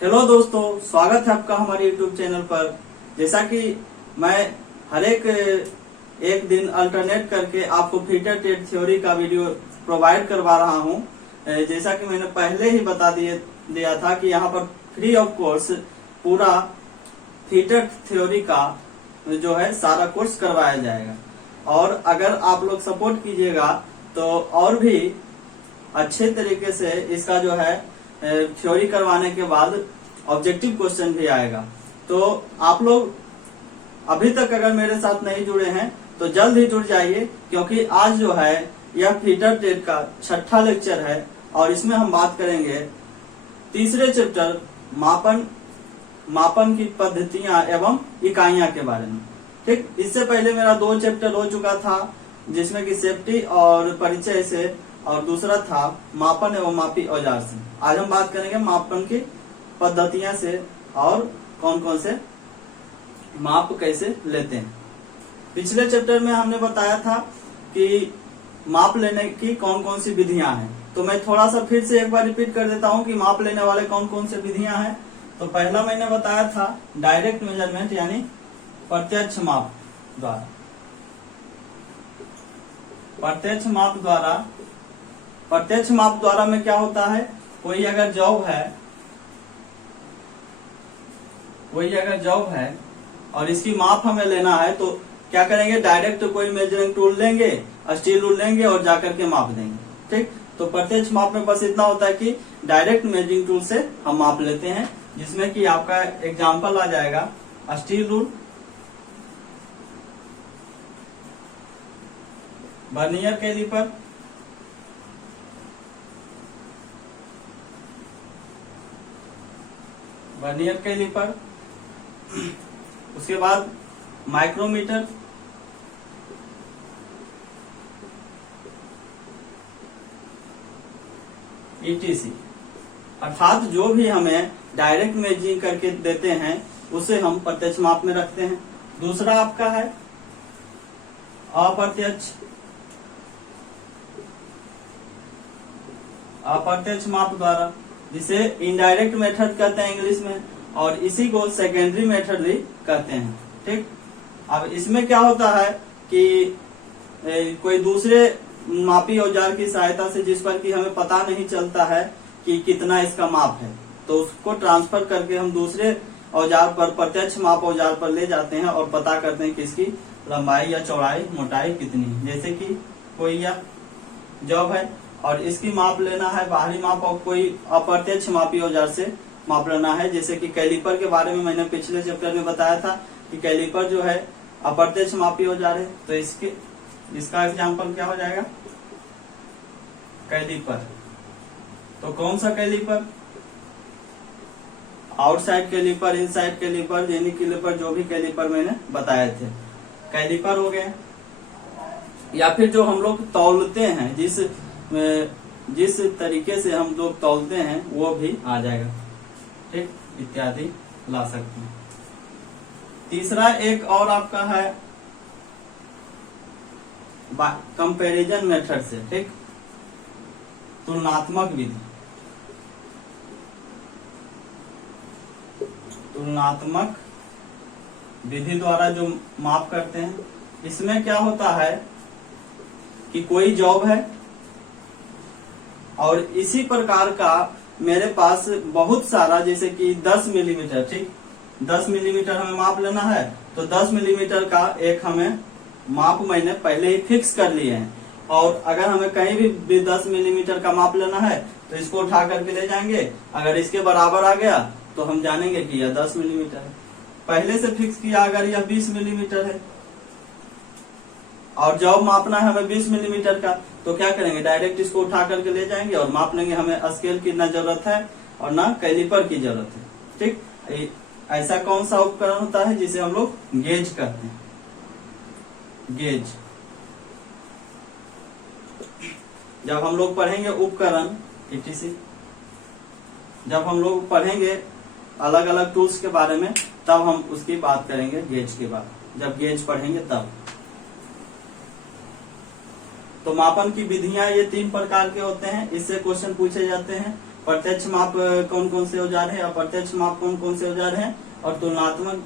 Hello दोस्तों, स्वागत है आपका हमारे यूट्यूब चैनल पर। जैसा कि मैं हर एक दिन अल्टरनेट करके आपको फीटर टेट थ्योरी का वीडियो प्रोवाइड करवा रहा हूं। जैसा कि मैंने पहले ही बता दिया था कि यहाँ पर फ्री ऑफ कोर्स पूरा फीटर थ्योरी का जो है सारा कोर्स करवाया जाएगा। और अगर आप लोग सपोर्ट कीजिएगा तो और भी अच्छे तरीके से इसका जो है थ्योरी करवाने के बाद ऑब्जेक्टिव क्वेश्चन भी आएगा। तो आप लोग अभी तक अगर मेरे साथ नहीं जुड़े हैं तो जल्द ही जुड़ जाइए, क्योंकि आज जो है यह फीटर टेट का 6ठा लेक्चर है और इसमें हम बात करेंगे तीसरे चैप्टर मापन की पद्धतियां एवं इकाइयां के बारे में। ठीक, इससे पहले मेरा 2 चैप्टर हो चुका था, जिसमें कि सेफ्टी और परिचय से, और दूसरा था मापन एवं मापी औजार से। आज हम बात करेंगे मापन की पद्धतियां से और कौन कौन से माप कैसे लेते हैं। पिछले चैप्टर में हमने बताया था कि माप लेने की कौन कौन सी विधियां हैं। तो मैं थोड़ा सा फिर से एक बार रिपीट कर देता हूं कि माप लेने वाले कौन कौन से विधियां हैं। तो पहला मैंने बताया था डायरेक्ट मेजरमेंट, यानी प्रत्यक्ष माप द्वारा। प्रत्यक्ष माप द्वारा में क्या होता है, कोई अगर जॉब है और इसकी माप हमें लेना है तो क्या करेंगे, डायरेक्ट कोई मेजरिंग टूल लेंगे, स्टील रूल लेंगे और जाकर के माप देंगे। ठीक, तो प्रत्यक्ष माप में बस इतना होता है कि डायरेक्ट मेजरिंग टूल से हम माप लेते हैं, जिसमें कि आपका एग्जांपल आ जाएगा स्टील रूल, वर्नियर कैलिपर, उसके बाद माइक्रोमीटर, ETC। अर्थात जो भी हमें डायरेक्ट मेजरिंग करके देते हैं उसे हम प्रत्यक्ष माप में रखते हैं। दूसरा आपका है अप्रत्यक्ष माप द्वारा, जिसे इनडायरेक्ट मेथड कहते हैं इंग्लिश में, और इसी को सेकेंडरी मेथड भी कहते हैं। ठीक, अब इसमें क्या होता है कि कोई दूसरे मापी औजार की सहायता से, जिस पर कि हमें पता नहीं चलता है कि कितना इसका माप है, तो उसको ट्रांसफर करके हम दूसरे औजार पर, प्रत्यक्ष माप औजार पर ले जाते हैं और पता करते हैं कि इसकी लंबाई या चौड़ाई, मोटाई कितनी है। जैसे कि कोई यह जॉब है और इसकी माप लेना है, बाहरी माप, और कोई अप्रत्यक्ष मापी औजार से माप लेना है। जैसे कि कैलिपर के बारे में मैंने पिछले चैप्टर में बताया था कि कैलिपर जो है अप्रत्यक्ष मापी औजार है। तो इसका एग्जांपल क्या हो जाएगा, कैलिपर। तो कौन सा caliper, outside caliper, inside caliper, यानी कैलिपर, जो भी कैलिपर मैंने बताए थे, कैलिपर हो गए। या फिर जो हम लोग तौलते हैं, जिस तरीके से हम लोग तौलते हैं वो भी आ जाएगा। ठीक, इत्यादि ला सकते हैं। तीसरा एक और आपका है कंपैरिजन मेथड से। ठीक, तुलनात्मक विधि द्वारा जो माप करते हैं। इसमें क्या होता है कि कोई जॉब है और इसी प्रकार का मेरे पास बहुत सारा, जैसे कि 10 मिलीमीटर, ठीक, 10 मिलीमीटर हमें माप लेना है, तो 10 मिलीमीटर का एक हमें माप मैंने पहले ही फिक्स कर लिए हैं। और अगर हमें कहीं भी 10 मिलीमीटर का माप लेना है तो इसको उठा करके ले जाएंगे। अगर इसके बराबर आ गया तो हम जानेंगे कि यह 10 मिलीमीटर है। पहले से फिक्स किया अगर यह 20 मिलीमीटर है और जॉब मापना है हमें 20 मिलीमीटर का, तो क्या करेंगे, डायरेक्ट इसको उठा करके ले जाएंगे और माप लेंगे। हमें स्केल की ना जरूरत है और ना कैलिपर की जरूरत है। ठीक, ऐसा कौन सा उपकरण होता है जिसे हम लोग गेज कहते हैं, गेज। जब हम लोग पढ़ेंगे उपकरण, ETC, जब हम लोग पढ़ेंगे अलग अलग टूल्स के बारे में, तब हम उसकी बात करेंगे गेज के बाद, जब गेज पढ़ेंगे तब। तो मापन की विधियां ये 3 प्रकार के होते हैं, इससे क्वेश्चन पूछे जाते हैं। प्रत्यक्ष माप कौन कौन से औजार है, अप्रत्यक्ष माप कौन कौन से औजार हैं, और तुलनात्मक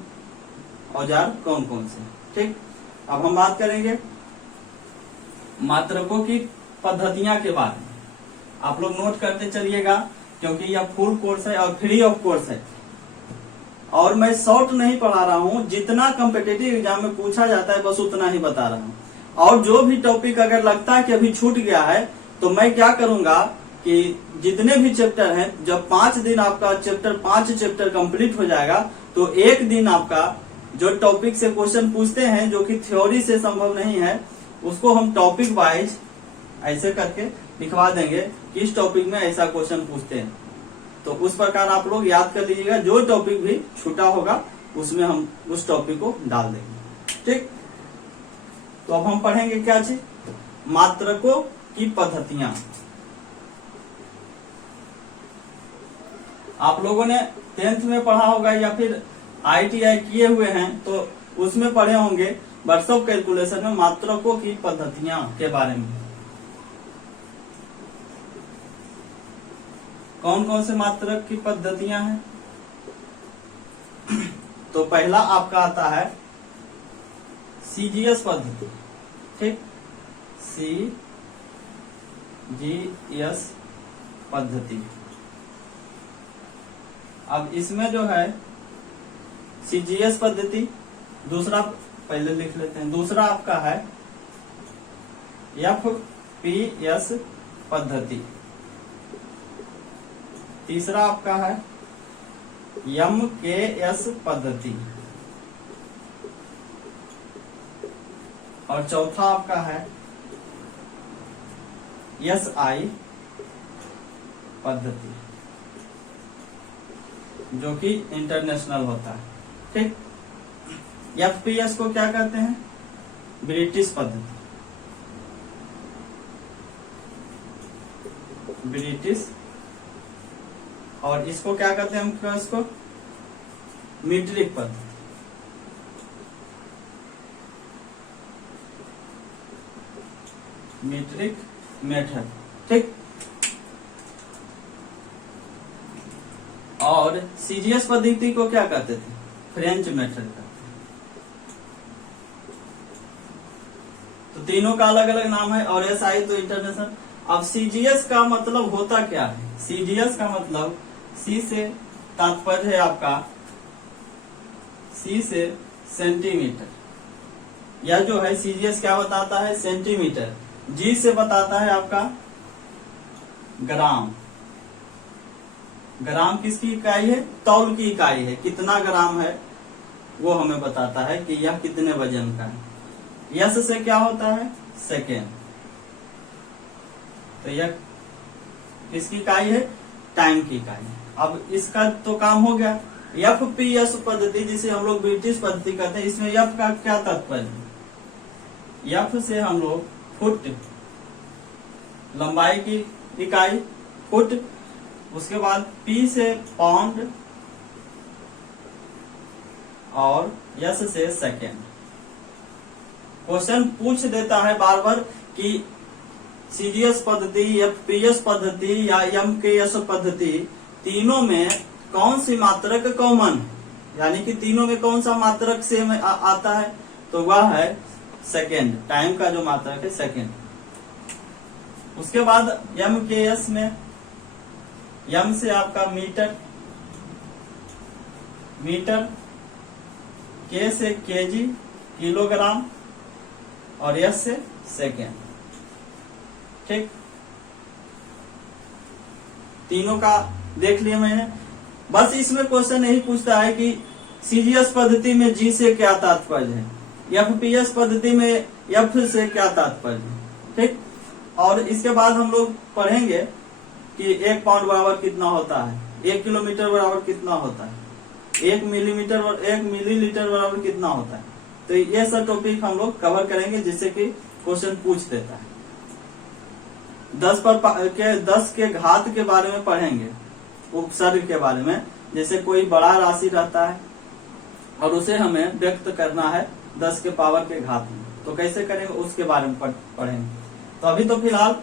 औजार कौन कौन से। ठीक, अब हम बात करेंगे मात्रकों की पद्धतियां के बारे में। आप लोग नोट करते चलिएगा क्योंकि यह फुल कोर्स है और फ्री ऑफ कोर्स है, और मैं शॉर्ट नहीं पढ़ा रहा हूँ, जितना कम्पिटेटिव एग्जाम में पूछा जाता है बस उतना ही बता रहा हूँ। और जो भी टॉपिक अगर लगता है कि अभी छूट गया है तो मैं क्या करूंगा कि जितने भी चैप्टर हैं, जब 5 दिन आपका पांच चैप्टर कंप्लीट हो जाएगा तो एक दिन आपका जो टॉपिक से क्वेश्चन पूछते हैं जो कि थ्योरी से संभव नहीं है, उसको हम टॉपिक वाइज ऐसे करके लिखवा देंगे कि इस टॉपिक में ऐसा क्वेश्चन पूछते हैं। तो उस प्रकार आप लोग याद कर लीजिएगा, जो टॉपिक भी छूटा होगा उसमें हम उस टॉपिक को डाल देंगे। ठीक, तो अब हम पढ़ेंगे क्या चीज, मात्रकों की पद्धतियां। आप लोगों ने 10th में पढ़ा होगा या फिर ITI किए हुए हैं तो उसमें पढ़े होंगे वर्ड्स ऑफ कैलकुलेशन में मात्रकों की पद्धतियां के बारे में। कौन कौन से मात्रक की पद्धतियां हैं? तो पहला आपका आता है CGS पद्धति। ठीक, CGS पद्धति। अब इसमें जो है CGS पद्धति, दूसरा पहले लिख लेते हैं, दूसरा आपका है FPS पद्धति, तीसरा आपका है MKS पद्धति, और चौथा आपका है SI पद्धति जो कि इंटरनेशनल होता है। ठीक, FPS को क्या कहते हैं? ब्रिटिश पद्धति, ब्रिटिश। और इसको क्या कहते हैं हम? इसको मीट्रिक पद्धति। Metric method. ठीक, और CGS पद्धति को क्या कहते थे? फ्रेंच मेथड कहते हैं। तो तीनों का अलग अलग नाम है, और SI तो इंटरनेशनल। अब CGS का मतलब होता क्या है? CGS का मतलब C से तात्पर्य है आपका, C से सेंटीमीटर। यह जो है CGS क्या बताता है? सेंटीमीटर। G से बताता है आपका ग्राम। ग्राम किसकी इकाई है? तौल की इकाई है, कितना ग्राम है वो हमें बताता है कि यह कितने वजन का है। यस से क्या होता है? सेकेंड। तो यह किसकी इकाई है? टाइम की इकाई है। अब इसका तो काम हो गया। FPS पद्धति जिसे हम लोग ब्रिटिश पद्धति कहते हैं, इसमें F का क्या तात्पर्य है? F से हम लोग फुट, लंबाई की इकाई फुट। उसके बाद P से पाउंड, और S से सेकेंड। क्वेश्चन पूछ देता है बार बार कि CGS पद्धति, FPS पद्धति या MKS पद्धति, तीनों में कौन सी मात्रक कॉमन है, यानी कि तीनों में कौन सा मात्रक सेम आता है? तो वह है सेकेंड, टाइम का जो मात्रक है सेकेंड। उसके बाद MKS में M से आपका मीटर, मीटर, K से केजी, किलोग्राम, और S से सेकेंड। ठीक, तीनों का देख लिया मैंने। बस इसमें क्वेश्चन नहीं पूछता है कि CGS पद्धति में G से क्या तात्पर्य है, FPS पद्धति में F से क्या तात्पर्य है। ठीक, और इसके बाद हम लोग पढ़ेंगे कि 1 पाउंड बराबर कितना होता है, 1 किलोमीटर बराबर कितना होता है, 1 मिलीमीटर और 1 मिलीलीटर बराबर कितना होता है। तो ये सब टॉपिक हम लोग कवर करेंगे जिससे कि क्वेश्चन पूछ देता है। 10 के घात के बारे में पढ़ेंगे, उपसर्ग के बारे में। जैसे कोई बड़ा राशि रहता है और उसे हमें व्यक्त करना है 10 के पावर के घात में, तो कैसे करेंगे उसके बारे में पढ़ेंगे। तो अभी तो फिलहाल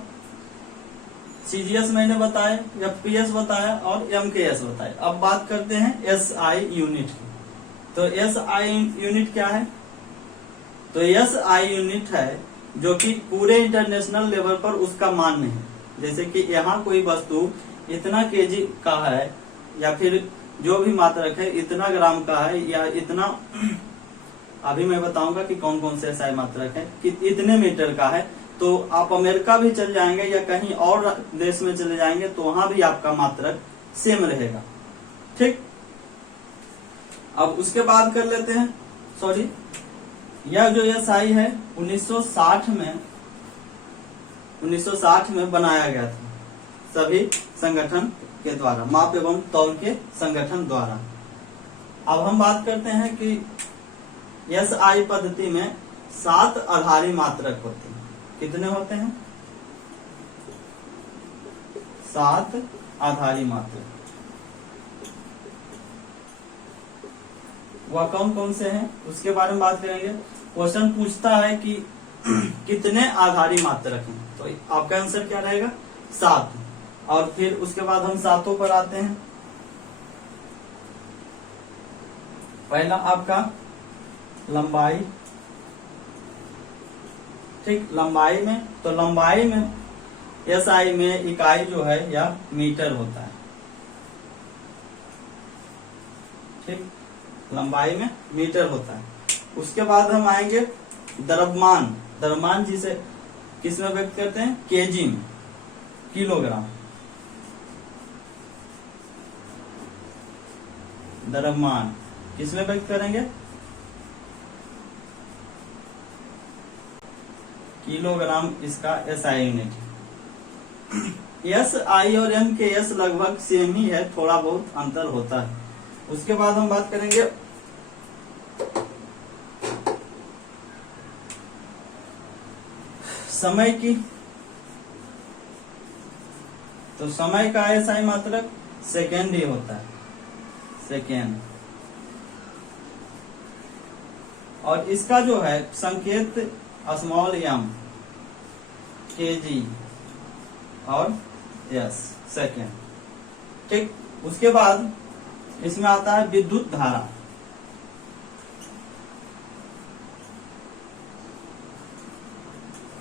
सीजीएस मैंने बताया, एफपीएस बताया और एमकेएस बताया। अब बात करते हैं एसआई यूनिट की। तो एसआई यूनिट क्या है? तो एसआई यूनिट है जो कि पूरे इंटरनेशनल लेवल पर उसका मान्य है। जैसे कि यहाँ कोई वस्तु इतना केजी का है या फिर जो भी मात्रक है इतना ग्राम का है या इतना अभी मैं बताऊंगा कि कौन कौन से एसआई मात्रक है कि इतने मीटर का है। तो आप अमेरिका भी चल जाएंगे या कहीं और देश में चले जाएंगे तो वहां भी आपका मात्रक सेम रहेगा। ठीक, अब उसके बाद कर लेते हैं, सॉरी, यह जो एसआई है 1960 में बनाया गया था सभी संगठन के द्वारा, माप एवं तौल के संगठन द्वारा। अब हम बात करते हैं कि एसआई पद्धति में 7 आधारी मात्रक होते हैं। कितने होते हैं? 7 आधारी मात्रक। वह कौन कौन से हैं उसके बारे में बात करेंगे। क्वेश्चन पूछता है कि कितने आधारी मात्रक हैं, तो आपका आंसर क्या रहेगा? 7। और फिर उसके बाद हम 7 पर आते हैं। पहला आपका लंबाई। ठीक, लंबाई में, तो लंबाई में एसआई में इकाई जो है या मीटर होता है। ठीक, लंबाई में मीटर होता है। उसके बाद हम आएंगे द्रव्यमान। द्रव्यमान जिसे किस में व्यक्त करते हैं? केजी में, किलोग्राम। द्रव्यमान किस में व्यक्त करेंगे? किलोग्राम इसका एसआई यूनिट है। एसआई और एमकेएस लगभग सेम ही है, थोड़ा बहुत अंतर होता है। उसके बाद हम बात करेंगे समय की। तो समय का एसआई मात्रक सेकेंड ही होता है, सेकेंड। और इसका जो है संकेत स्मॉल एम, केजी और एस, सेकेंड। ठीक, उसके बाद इसमें आता है विद्युत धारा।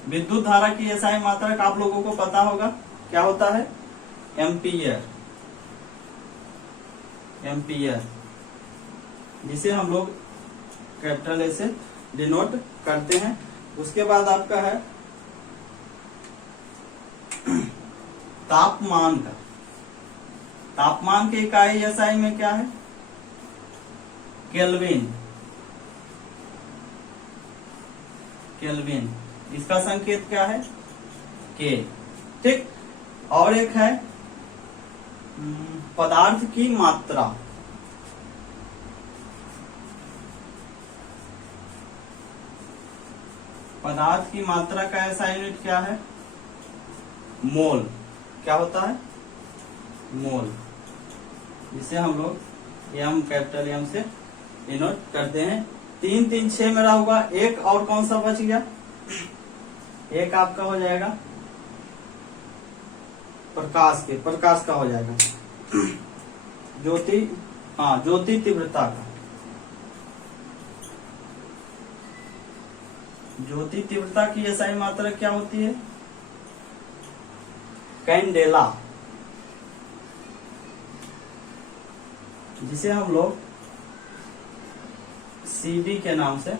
विद्युत धारा की एसआई मात्रक आप लोगों को पता होगा, क्या होता है? एम्पियर। एम्पियर जिसे हम लोग कैपिटल ए से डिनोट करते हैं। उसके बाद आपका है तापमान का। तापमान की इकाई एसआई में क्या है? केल्विन। केल्विन, इसका संकेत क्या है? के। ठीक, और एक है पदार्थ की मात्रा। पदार्थ की मात्रा का एसआई यूनिट क्या है? मोल। क्या होता है? मोल, जिसे हम लोग एम, कैपिटल एम से डिनोट करते हैं। 3, 3, 6 मेरा होगा। एक और कौन सा बच गया? एक आपका हो जाएगा प्रकाश के, प्रकाश का हो जाएगा ज्योति, हाँ, ज्योति तीव्रता का। ज्योति तीव्रता की एसआई मात्रा क्या होती है? कैंडेला, जिसे हम लोग सीडी के नाम से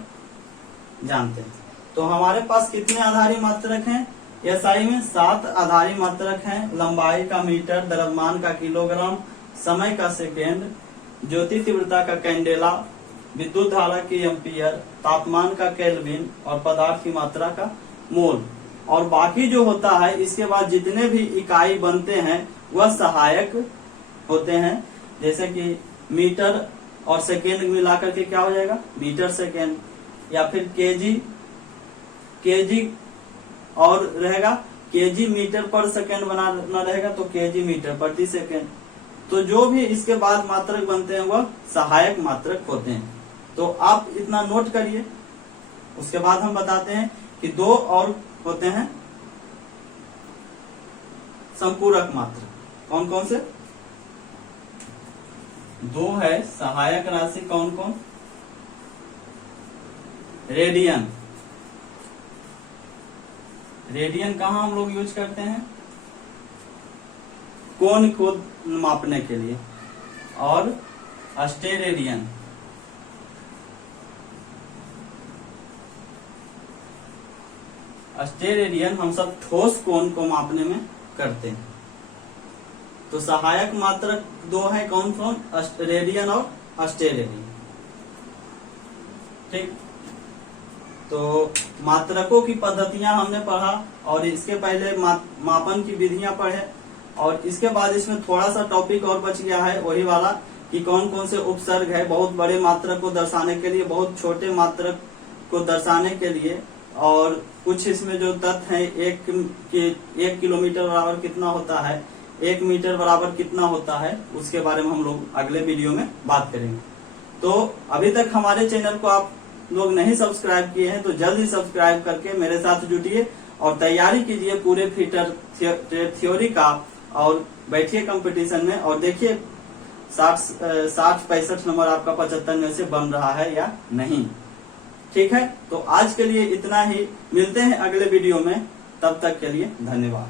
जानते हैं। तो हमारे पास कितने आधारी मात्रक हैं एसआई में? 7 आधारी मात्रक हैं। लंबाई का मीटर, द्रव्यमान का किलोग्राम, समय का सेकेंड, ज्योति तीव्रता का कैंडेला, विद्युत धारा की एम्पियर, तापमान का केल्विन और पदार्थ की मात्रा का मोल। और बाकी जो होता है इसके बाद जितने भी इकाई बनते हैं वह सहायक होते हैं। जैसे कि मीटर और सेकेंड मिलाकर के क्या हो जाएगा? Metre second. या फिर केजी, केजी और रहेगा केजी मीटर पर सेकेंड बनाना रहेगा तो केजी मीटर प्रति सेकेंड। तो जो भी इसके बाद मात्रक बनते हैं वह सहायक मात्रक होते हैं। तो आप इतना नोट करिए। उसके बाद हम बताते हैं कि 2 और होते हैं संपूरक मात्रक। कौन कौन से? 2 है सहायक राशि। कौन कौन? रेडियन। रेडियन कहाँ हम लोग यूज करते हैं? कोण को मापने के लिए। और अस्टेरेडियन। अस्टेरेडियन हम सब ठोस कोण को मापने में करते हैं। तो सहायक मात्रक 2 है। कौन कौन? रेडियन और अस्टेरेडियन। ठीक। तो मात्रकों की पद्धतियां हमने पढ़ा और इसके पहले मापन की विधियां पढ़े और इसके बाद इसमें थोड़ा सा टॉपिक और बच गया है, वही वाला कि कौन कौन से उपसर्ग है बहुत बड़े मात्रक को दर्शाने के लिए, बहुत छोटे मात्रक को दर्शाने के लिए, और कुछ इसमें जो तथ्य है 1 किलोमीटर बराबर कितना होता है, 1 मीटर बराबर कितना होता है, उसके बारे में हम लोग अगले वीडियो में बात करेंगे। तो अभी तक हमारे चैनल को आप लोग नहीं सब्सक्राइब किए हैं तो जल्दी सब्सक्राइब करके मेरे साथ जुटिए और तैयारी कीजिए पूरे फीटर थ्योरी का और बैठिए कंपटीशन में और देखिए 60-65 नंबर आपका 75 में से बन रहा है या नहीं। ठीक है, तो आज के लिए इतना ही। मिलते हैं अगले वीडियो में, तब तक के लिए धन्यवाद।